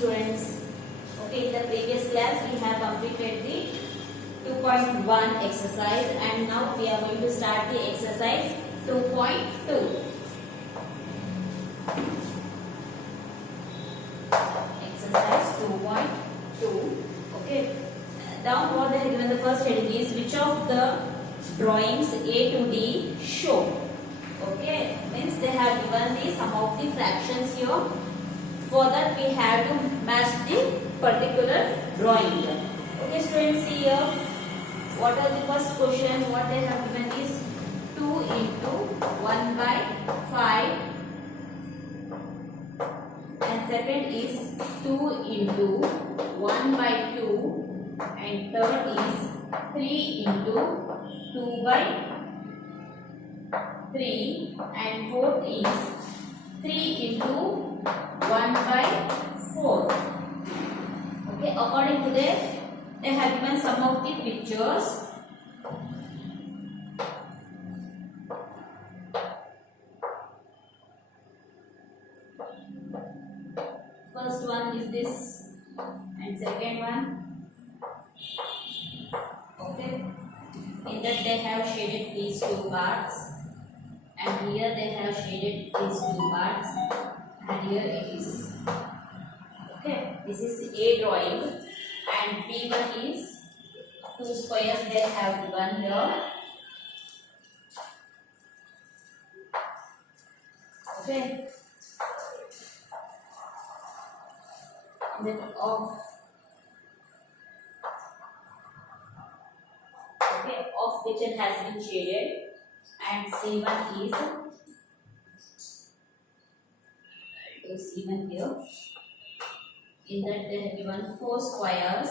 students. Okay, in the previous class we have completed the 2.1 exercise and now we are going to start the exercise 2.2. Exercise 2.2. Okay. Down what they have given, the first heading is which of the drawings A to D show. Okay, means they have given the sum of the fractions here. For that we have to match the particular drawing. Okay, students, see here. What are the first question? What they have given is 2 into 1 by 5. And second is 2 into 1 by 2. And third is 3 into 2 by 3. And fourth is 3 into 1 by 4. Okay, according to this, they have given some of the pictures. First one is this, and second one. Okay, in that they have shaded these two parts, and here they have shaded these two parts, and here it is. Okay, this is A drawing, and B1 is two squares they have given here. Okay, then of kitchen has been shaded, and C1 is C1 here. In that they have given 4 squares.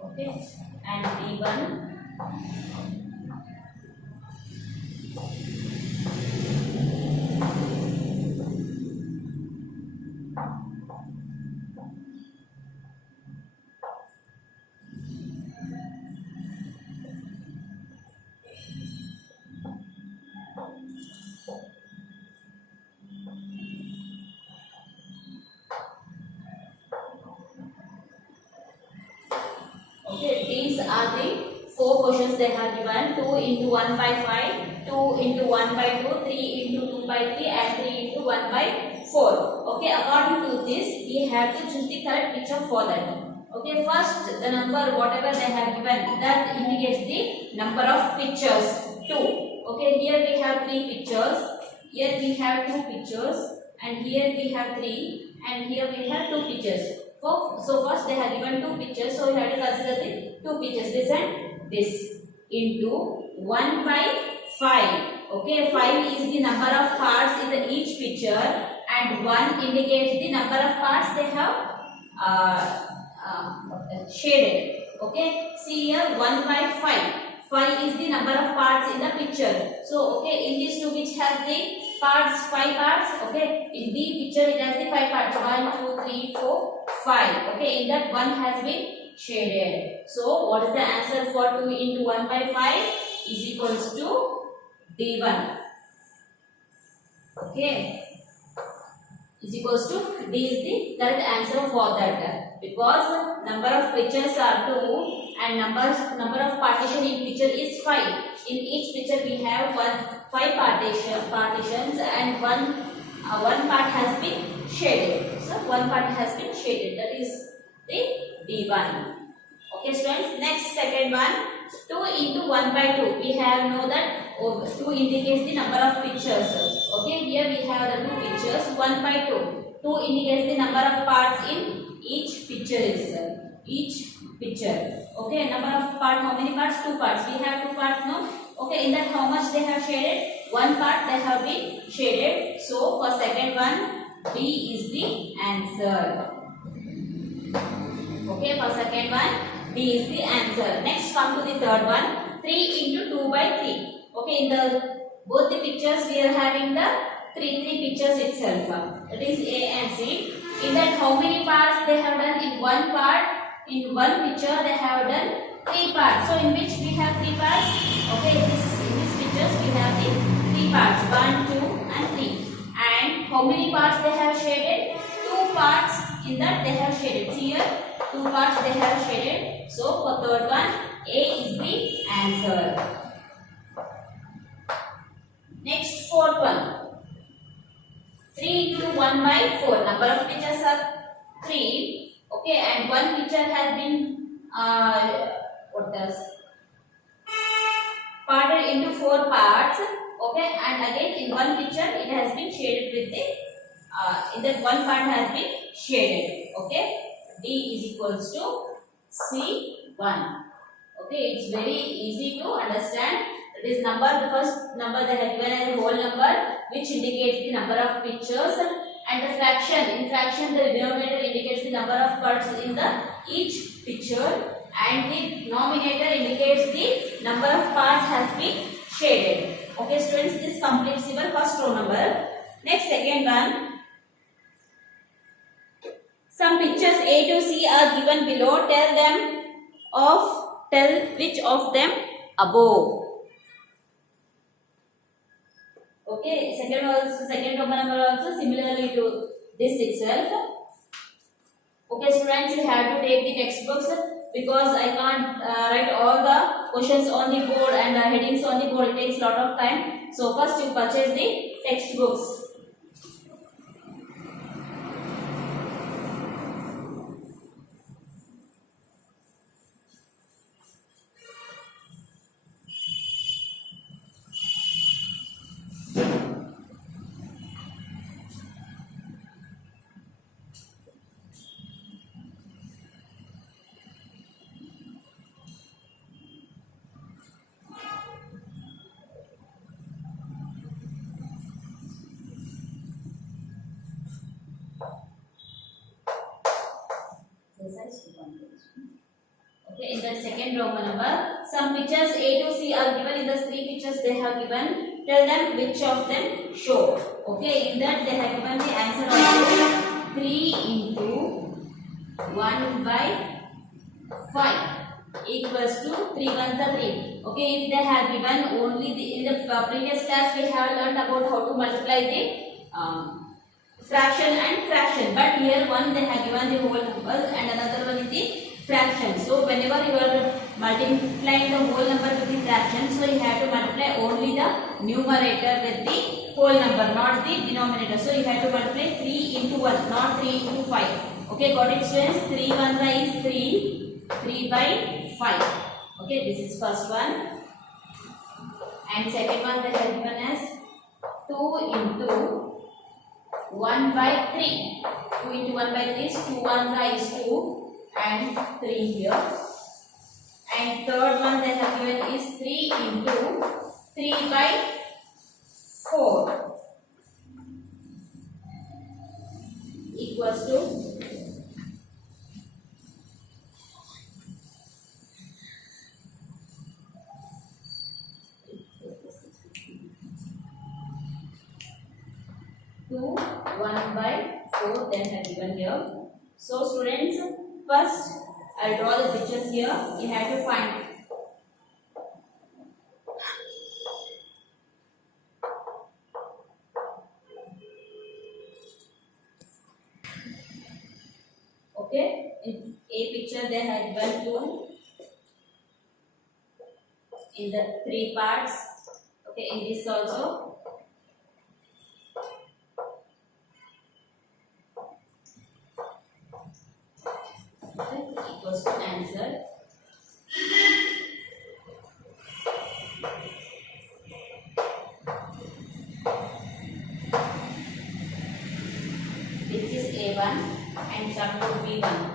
Okay, and B1 Okay, these are the 4 questions they have given. 2 into 1 by 5, 2 into 1 by 2, 3 into 2 by 3 and 3 into 1 by 4. Okay, according to this, we have to choose the correct picture for that. Okay, first the number whatever they have given, that indicates the number of pictures, 2. Okay, here we have 3 pictures, here we have 2 pictures, and here we have 3, and here we have 2 pictures. So first they have given 2 pictures, so we have to consider the 2 pictures, this and this, into 1 by 5. Okay, 5 is the number of parts in each picture, and 1 indicates the number of parts they have shaded. Okay, see here 1 by 5. 5 is the number of parts in the picture. So okay, in these two which has the parts, 5 parts. Okay, in B picture it has the 5 parts, 1, 2, 3, 4, 5. Okay, in that 1 has been shaded. So what is the answer for 2 into 1 by 5 is equals to D1. Okay, is equals to D is the correct answer for that, because number of pictures are 2 and number of partition in picture is 5. In each picture we have 5 partitions, and one part has been shaded. So one part has been shaded. That is the D1. Okay, students. Next, second one, 2 into 1 by 2. We have know that 2 indicates the number of pictures. Okay, here we have the 2 pictures, 1 by 2. 2 indicates the number of parts in each picture. Each picture. Okay, number of parts, how many parts? 2 parts. We have 2 parts now. Okay, in that how much they have shaded? 1 part they have been shaded. So for second one, B is the answer. Okay, for second one, B is the answer. Next, come to the third one, 3 into 2 by 3. Okay, in the both the pictures we are having the three pictures itself. That is A and C. In that, how many parts they have done? In one part, in one picture, they have done 3 parts. So, in which we have 3 parts? Okay, in this pictures we have the 3 parts, 1, 2, and 3. And how many parts they have shaded? 2 parts in that they have shaded. See here, 2 parts they have shaded. So, for third one, A is the answer. Next, fourth one. 3 into 1 by 4. Number of pictures are 3. Okay, and one picture has been parted into 4 parts. Okay, and again in one picture it has been shaded with the in that one part has been shaded. Okay, D is equals to C1. Okay, it's very easy to understand. That is number, the first number they have given as a whole number, which indicates the number of pictures, and the fraction. In fraction, the denominator indicates the number of parts in the each picture, and the denominator indicates the number of parts has been shaded. Okay, students, this completes your first row number. Next, second one. Some pictures A to C are given below. Tell which of them above. Okay, second Roman number also similarly to this itself. Okay, students, you have to take the textbooks because I can't write all the questions on the board and headings on the board. It takes a lot of time. So first you purchase the textbooks. Okay, in the second Roman number, some pictures A to C are given. In the 3 pictures they have given, tell them which of them show. Okay, in that they have given the answer of 3 into 1 by 5 equals to 3 ones are 3. Okay, if they have given only in the previous class we have learned about how to multiply the fraction and fraction, but here one they have given the whole numbers and another one is the fraction. So whenever you are multiplying the whole number with the fraction, so you have to multiply only the numerator with the whole number, not the denominator. So you have to multiply 3 into 1, not 3 into 5. Okay, got it, students? 3 ones is 3 by 5. Okay, this is first one, and second one they have given as 2 into 1 by 3. 2 into 1 by 3 is 2 ones is 2 and 3 here. And third one they have given is 3 into 3 by 4 equals to 2, 1 by 4 then have given here. So students, first I'll draw the pictures here. You have to find. Okay, in A picture they have given 2 in the 3 parts. Okay, in this also. Equals to answer. This is A1 and sum would be 1.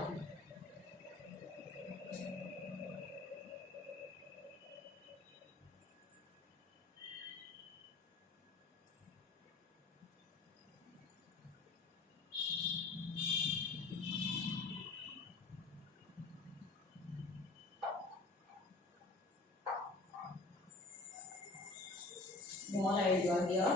More I will draw here.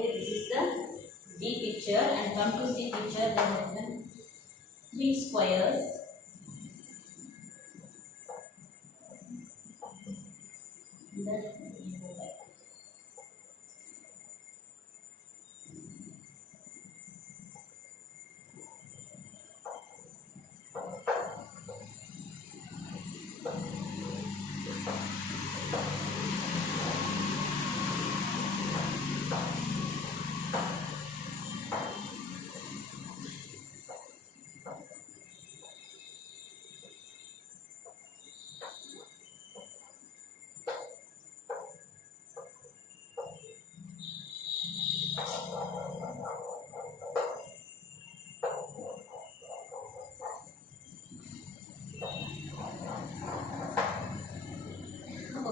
Okay, this is the B picture, and come to C picture. They have given 3 squares. That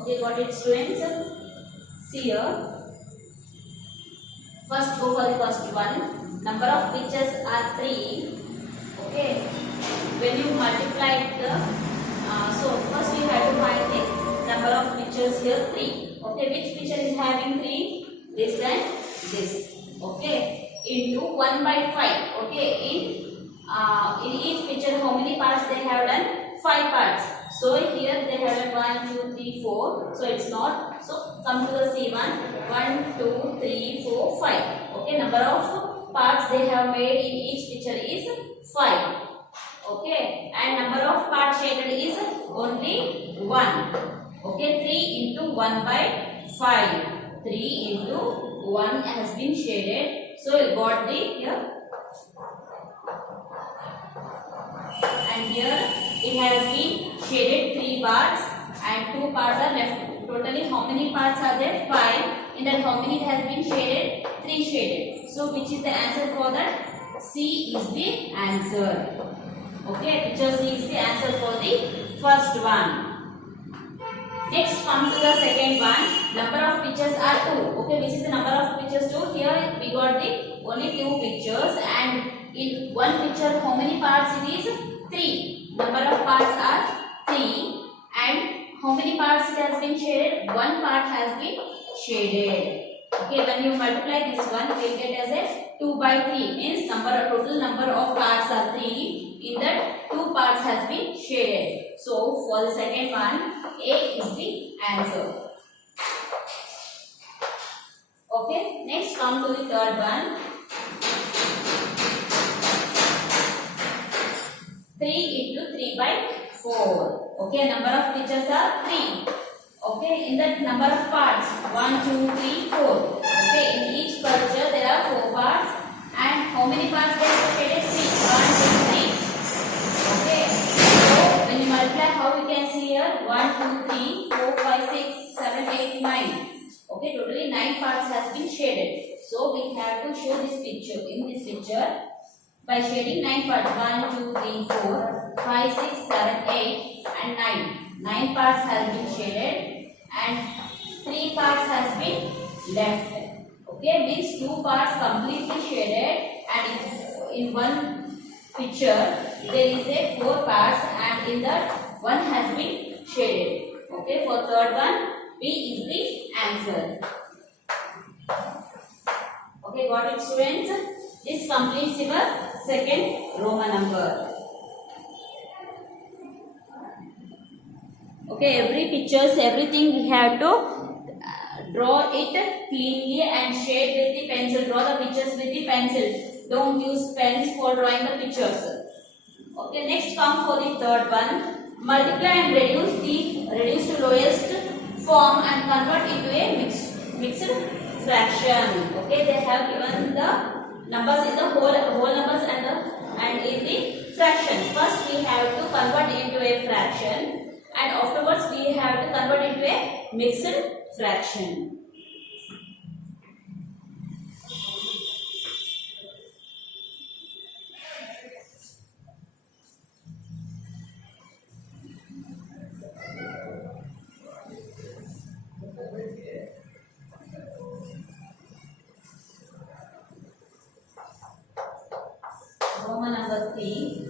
okay, got it, students? See here. First, go for the first one. Number of pictures are 3. Okay. When you multiply the, so first we have to find the number of pictures here 3. Okay. Which picture is having 3? This and this. Okay. Into 1 by 5. Okay. In each picture, how many parts they have done? 5 parts. So here they have 1, 2, 3, 4. So it's not. So come to the C1. 1, 2, 3, 4, 5. Okay. Number of parts they have made in each picture is 5. Okay. And number of parts shaded is only 1. Okay. 3 into 1 by 5. 3 into 1 has been shaded. So you got the here. And here it has been shaded 3 parts and 2 parts are left. Totally how many parts are there? 5. In that how many it has been shaded? 3 shaded. So which is the answer for that? C is the answer. Okay, picture C is the answer for the first one. Next come to the second one. Number of pictures are 2. Okay, which is the number of pictures 2? Here we got the only 2 pictures, and in one picture how many parts it is? 3. Number of parts are 3, and how many parts it has been shaded? 1 part has been shaded. Okay, when you multiply this one, we will get as a 2 by 3. Means total number of parts are 3. In that 2 parts has been shaded. So for the second one, A is the answer. Okay, next come to the third one. 3 into 3 by 4. Okay, number of pictures are 3. Okay, in that number of parts 1, 2, 3, 4. Okay, in each picture there are 4 parts, and how many parts they have shaded? 3. 1, 2, 3. Okay, so when you multiply, how we can see here? 1, 2, 3, 4, 5, 6, 7, 8, 9. Okay, totally 9 parts has been shaded. So we have to show this picture. In this picture, by shading 9 parts, 1, 2, 3, 4, 5, 6, 7, 8 and 9. 9 parts has been shaded and 3 parts has been left. Okay, means 2 parts completely shaded, and in one picture there is a 4 parts, and in that one has been shaded. Okay, for third one, B is the answer. Okay, got it, students? This completes your second Roman number. Okay, every pictures, everything we have to draw it cleanly and shade with the pencil. Draw the pictures with the pencil. Don't use pens for drawing the pictures. Okay, next come for the third one. Multiply and reduce to lowest form and convert into a mixed fraction. Okay, they have given the numbers in the whole numbers and in the fraction. First we have to convert into a fraction, and afterwards we have to convert into a mixed fraction. Roman number 3.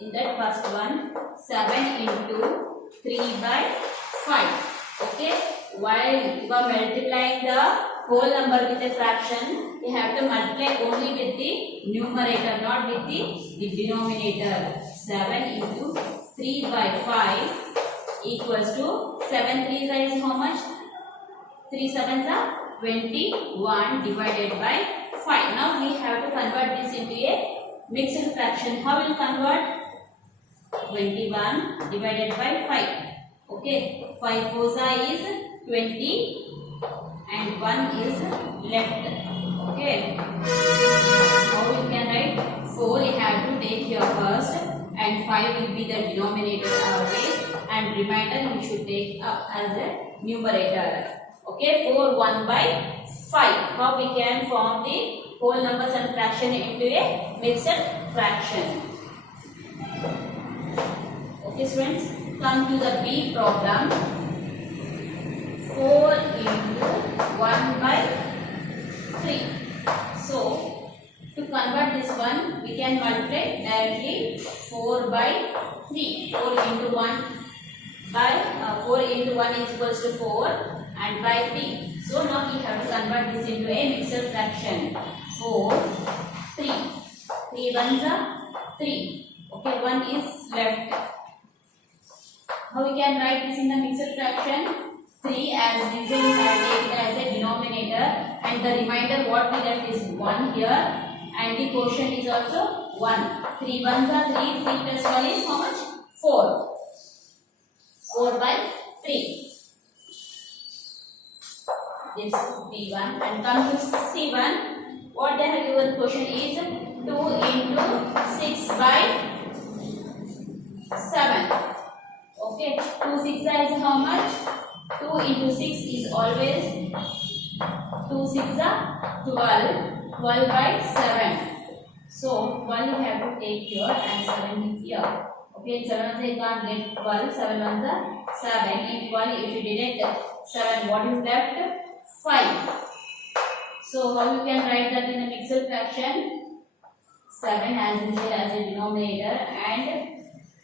In that the first one. 7 into 3 by 5. Okay. While you are multiplying the whole number with a fraction, you have to multiply only with the numerator, not with the denominator. 7 into 3 by 5 equals to 7 3s is how much? 3 7s are 21 divided by 5. Now we have to convert this into a mixed fraction. How will convert? 21 divided by 5. Okay. 5 4s is 20 and 1 is left. Okay. Now you can write 4 you have to take here first and 5 will be the denominator always and remainder we should take as a numerator. Okay. 4 1 by 5. How we can form the whole numbers and fraction into a mixed fraction. Okay students, come to the B problem. 4 into 1 by 3. So, to convert this one, we can multiply directly 4 by 3. 4 into 1 by 4 into 1 is equals to 4 and by 3. So, now we have to convert this into a mixed fraction. 4, 3. 3 ones are 3. Okay, 1 is left. How we can write this in the mixed fraction? 3 as usual we have taken as a denominator and the remainder what we left is 1 here and the quotient is also 1. 3 ones are 3, 3 plus 1 is how much? 4. 4 by 3. This is B1 and come to C1. What they have given quotient is 2 into 6 by 7. Okay, 2 6 is how much? 2 into 6 is always 2 6 are 12. 12 by 7. So 12 you have to take here and 7 is here. Okay, 7 you can't get 12. 7 ones are 7. In 12 if you deduct 7, what is left? 5. So how you can write that in a mixed fraction? 7 as usual as a denominator and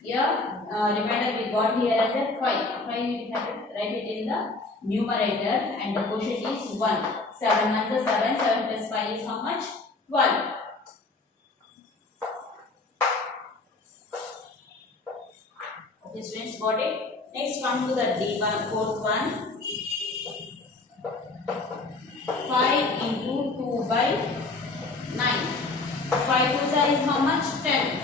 here remainder we got here as a 5. 5 we have to write it in the numerator and the quotient is 1. 7 ones are 7. 7 plus 5 is how much? 12. Okay students, got it? Next come to the D1, fourth one. 5 into 2 by 9. 5 2 is how much? 10.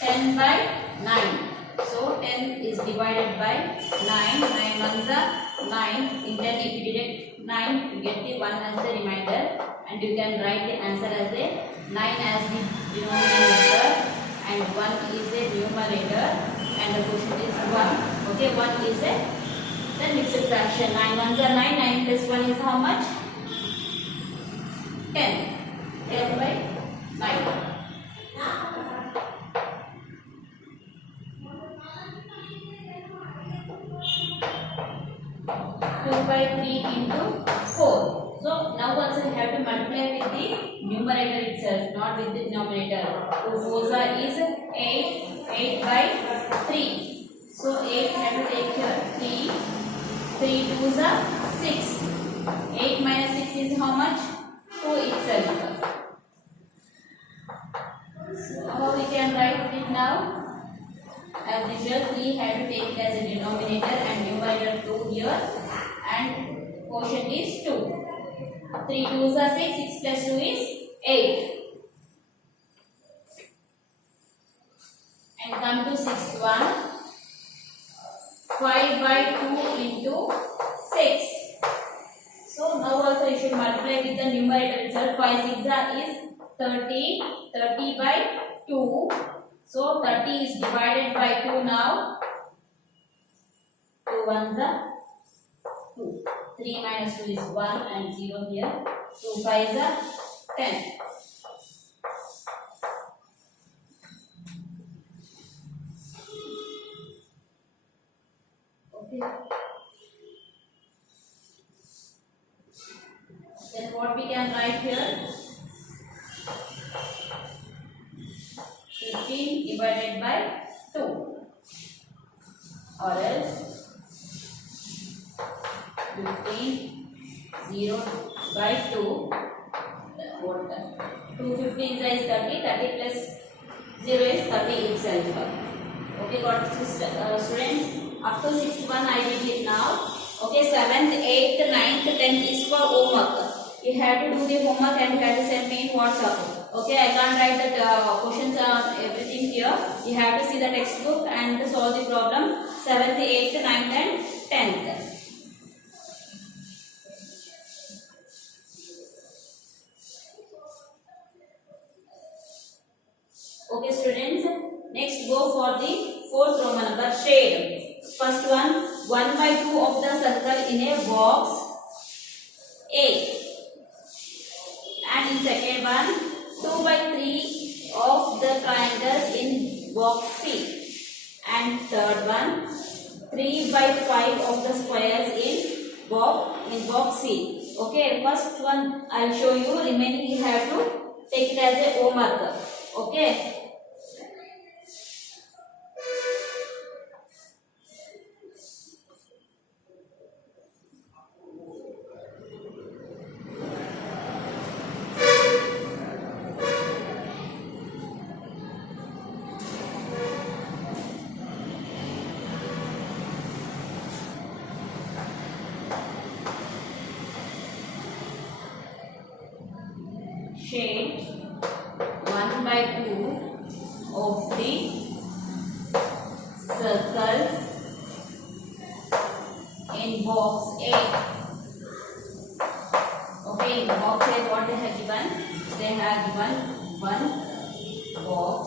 10 by 9. So 10 is divided by 9. 9 ones are 9. In 10 if you deduct 9 you get the 1 as the remainder and you can write the answer as a 9 as the denominator and 1 is a numerator and the quotient is 1. Okay, 1 is a the mixed fraction. 9 ones are 9. 9 plus 1 is how much? 10. 10 by 9. 2 by 3 into 4. So now also we have to multiply with the numerator itself, not with the denominator. 2 4s is 8. 8 by 3. So 8 have to take here 3. 3 2s are 6. 8 minus 6 is how much? 2 itself. So how we can write it now? As usual, 3 have to take it as a denominator and numerator 2 here and quotient is 2. 3 2s are 6. 6 plus 2 is 8. And come to sixth one. 5 by 2 into 6. So now also you should multiply with the numerator itself. 5 6 is 30. 30 by 2. So 30 is divided by 2 now. 2 ones are 2. 3 minus 2 is 1 and 0 here. 2 5s are 10. Okay. Then what we can write here? 15 divided by or else 15 0 by 2 what 215 is 30 30 plus 0 is 30 itself. Okay, got it, students? Up to 6th one I did it now. Okay, 7th 8th 9th 10th is for homework. You have to do the homework and you have to send me in WhatsApp. Okay, I can't write the questions everything here. You have to see the textbook and to solve the problem. 7th 8th 9th and 10th. Okay, students, next go for the 4th Roman number, shade. First one, 1 by 2 of the circle in a box A, and in second one, 2 by 3 of the triangles in box C, and third one, 3 by 5 of the squares in box C. Okay, first one I will show you, remaining you have to take it as a homework. Okay. Shade 1 by 2 of the circles in box A. Okay, in box A what they have given? They have given one box,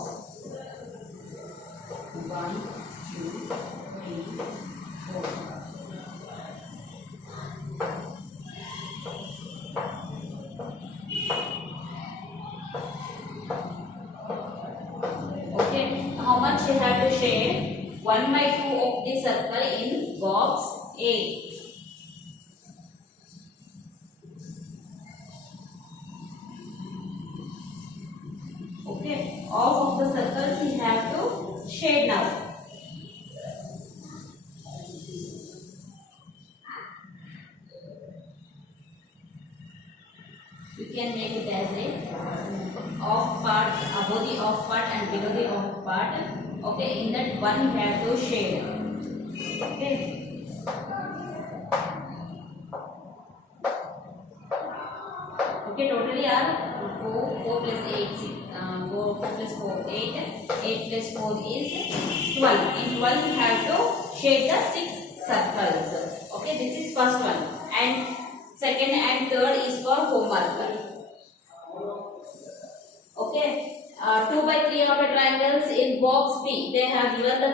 1 2 3 4. How much you have to shade? 1 by 2 of the circle in box A. Okay, all of the circles you have to shade now. You can make it as a off part, above the off part and below the off part. Okay, in that one you have to shade. Okay. Okay, totally are 4 plus 8, 4 plus 4, 8. 8 plus 4 is 12. In 12 you have to shade the 6 circles. Okay, this is first one. And second and third is for homework. Okay. 2 by 3 of the triangles in box B. They have given the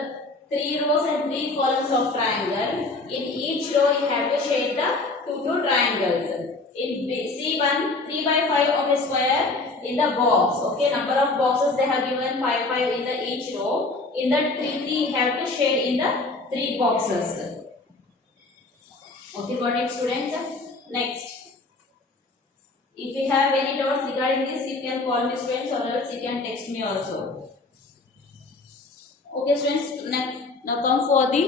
3 rows and 3 columns of triangle. In each row you have to shade the 2 triangles. In C1, 3 by 5 of a square in the box. Okay, number of boxes they have given 5 in the each row. In the 3 you have to shade in the 3 boxes. Okay, got it, students? Next. If you have any doubts regarding this, you can call me, students, or else you can text me also. Okay, students, now come for the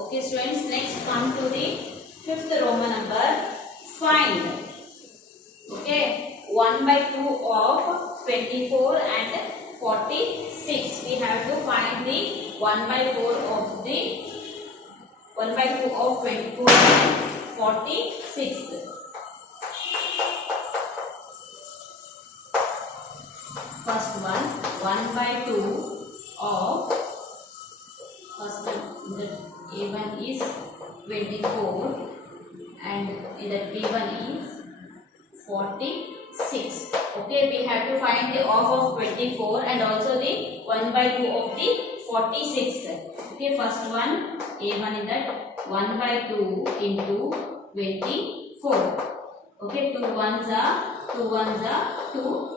okay, students, next come to the 5th Roman number, find. Okay, 1 by 2 of 24 and 46. We have to find the 1 by 4 of the 1 by 2 of 24 and 46. First one, 1 by 2 of first one, the A1 is 24 and the B1 is 46. Okay, we have to find the of 24 and also the 1 by 2 of the 46. Okay, first one, A1 is that 1 by 2 into 24. Okay, 2 ones are 2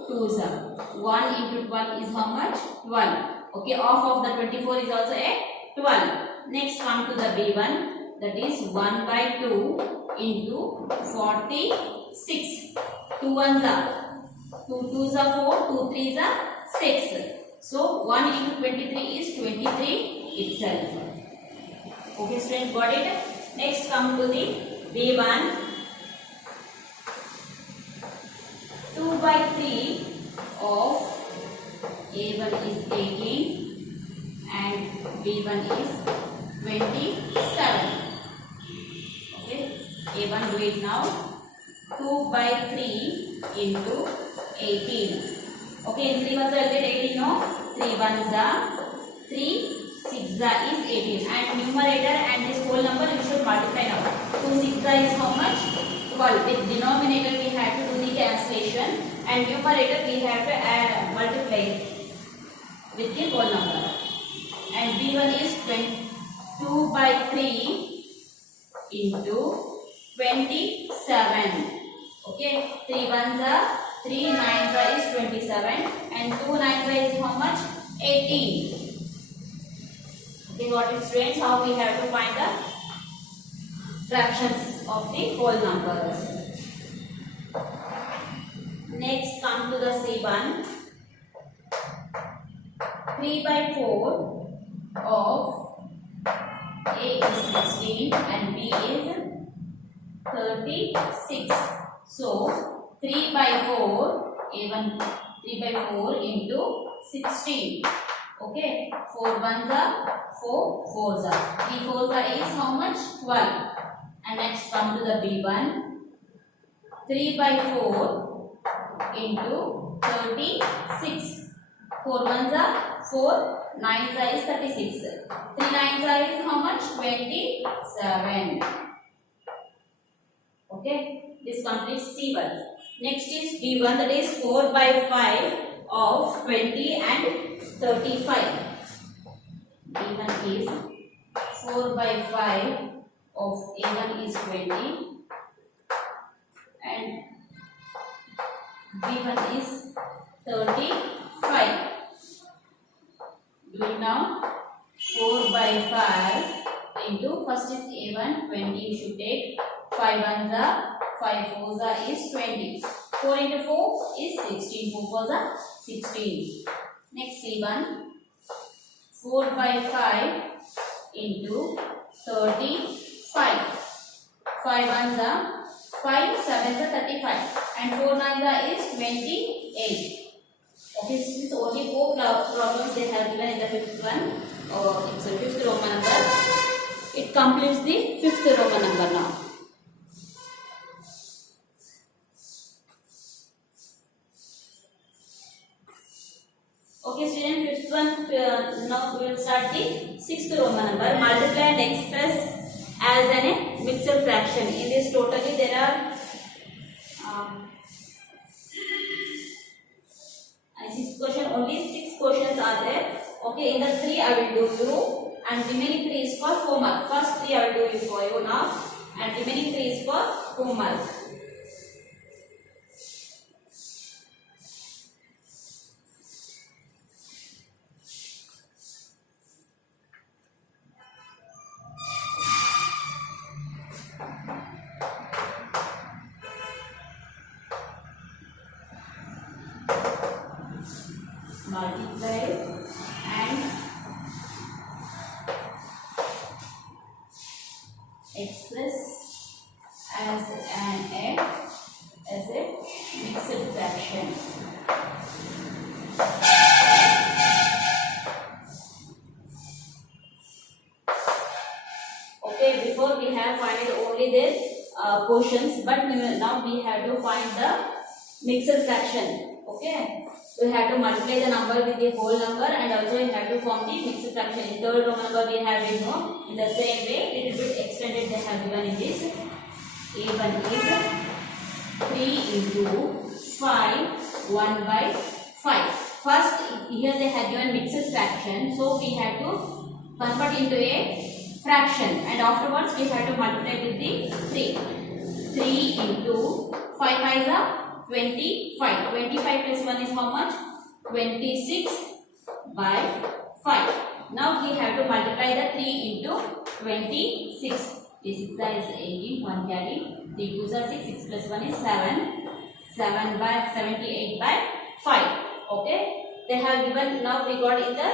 2s are 1 into 12 is how much? 12. Okay, off of the 24 is also a 12. Next come to the B1, that is 1 by 2 into 46. 2 ones are 2 twos are 4, 2 threes are 6. So 1 into 23 is 23 itself. Okay, students, got it? Next, come to the B1. 2 by 3 of A1 is 18 and B1 is 27. Okay, A1 do it now. 2 by 3 into 18. Okay, in 3 ones are 18, no? 3 ones are 3, 6 is 18. And numerator and this whole number you should multiply now. 2 6 is how much? 12. With denominator we have to do the cancellation and numerator we have to add, multiply with the whole number. And B1 is 2 by 3 into 27. Okay, 3 ones are 3 nines are is 27 and 2 nines are is how much? 18. Okay, got it, students? How we have to find the fractions of the whole numbers. Next, come to the C1. 3 by 4 of A is 16 and B is 36. So 3 by 4, A1 3 by 4 into 16. Okay, 4 ones are 4 fours are 3 fours are is how much? 12. And next come to the B1. 3 by 4 into 36. 4 ones are 4, 9 is 36. 3 nines are is how much? 27. Okay, this completes C1. Next is B1, that is 4 by 5 of 20 and 35. B1 is 4 by 5 of A1 is 20 and B1 is 35. Do it now. 4 by 5 into, first is A1, 20 you should take. 5 ones are 5 fours are is 20. 4 into 4 is 16. 4 fours are 16. Next C1. 4 by 5 into 35. 5 ones are 5 sevens are 35 and 4 nines are is 28. Okay, this is only 4 problems they have given in the fifth one. Sorry, fifth Roman number. It completes the fifth Roman number now. Okay, student, fifth one. Now we will start the sixth Roman number. Multiply and express as a mixed fraction. In this totally there are only 6 questions are there. Okay, in the 3 I will do you and remaining 3 is for homework. First 3 I will do you for you now and remaining 3 is for homework. Multiply and express as a mixed fraction. Okay, before we have found only the quotients, but now we have to find the mixed fraction. Okay, we have to multiply the number with the whole number and also we have to form the mixed fraction. In third Roman number we have it no in the same way, little bit extended they have given in this. A1 is 3 into 5 1 by 5. First here they have given mixed fraction, so we have to convert into a fraction and afterwards we have to multiply with the 3. 3 into 5 5 is 25. 25 plus 1 is how much? 26 by 5. Now we have to multiply the 3 into 26. 3 6 is 18, 1 carry, 3 2s are 6, 6 plus 1 is 7, 7 by 78 by 5. Okay, they have given, now we got in the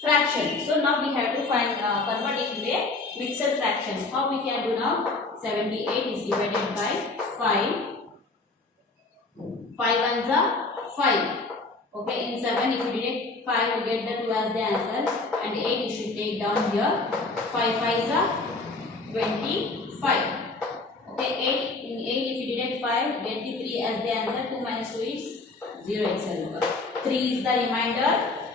fraction. So now we have to find convert it into a mixed fraction. How we can do now? 78 is divided by 5. 5 ones are 5. Okay, in 7 if you deduct 5 you get the 2 as the answer, and 8 you should take down here. 5 5s are 25. Okay, 8 in 8 if you deduct 5 get the 3 as the answer. 2 minus 2 is 0 itself. 3 is the remainder,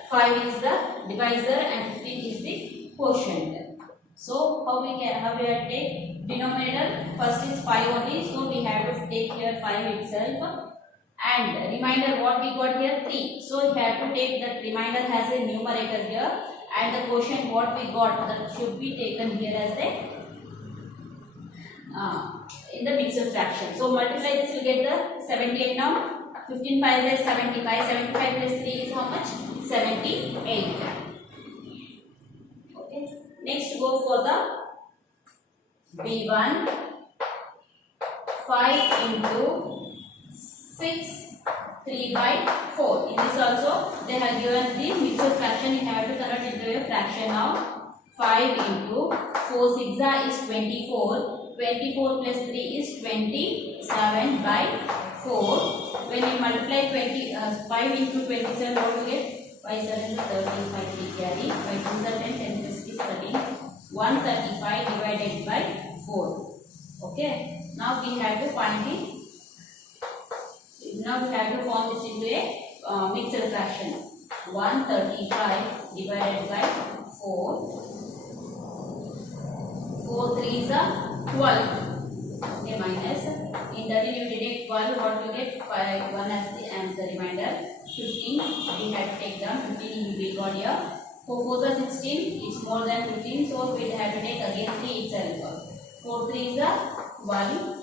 5 is the divisor, and 15 is the quotient. So how we have to take denominator? First is 5 only, so we have to take here 5 itself, and remainder what we got here 3. So we have to take that remainder has a numerator here, and the quotient what we got that should be taken here as the in the mixed fraction. So multiply this, will get the 78 now. 15 5 is 75. 75 plus 3 is how much? 78. Okay. Next go for the B1. 5 into 6 3 by 4. In this also they have given the mixed fraction. You have to convert into a fraction now. 5 into 4 6 is 24. 24 plus 3 is 27 by 4. When you multiply 5 into 27, what do you get? 5 7 is 35, 3 carry. 5 2 is 10, 10 plus 6 13. 135 divided by 4. Okay. Now we have to find the. Now we have to form this into a mixed fraction. 135 divided by 4. 4 3 is 12. Okay, minus. In 13 you deduct 12. What you get? 5 1 as the answer. Remainder 15. We have to take down 15. We got here. 4 4 are 16. It's more than 15. So we have to take again 3 itself. 4 3 is 1.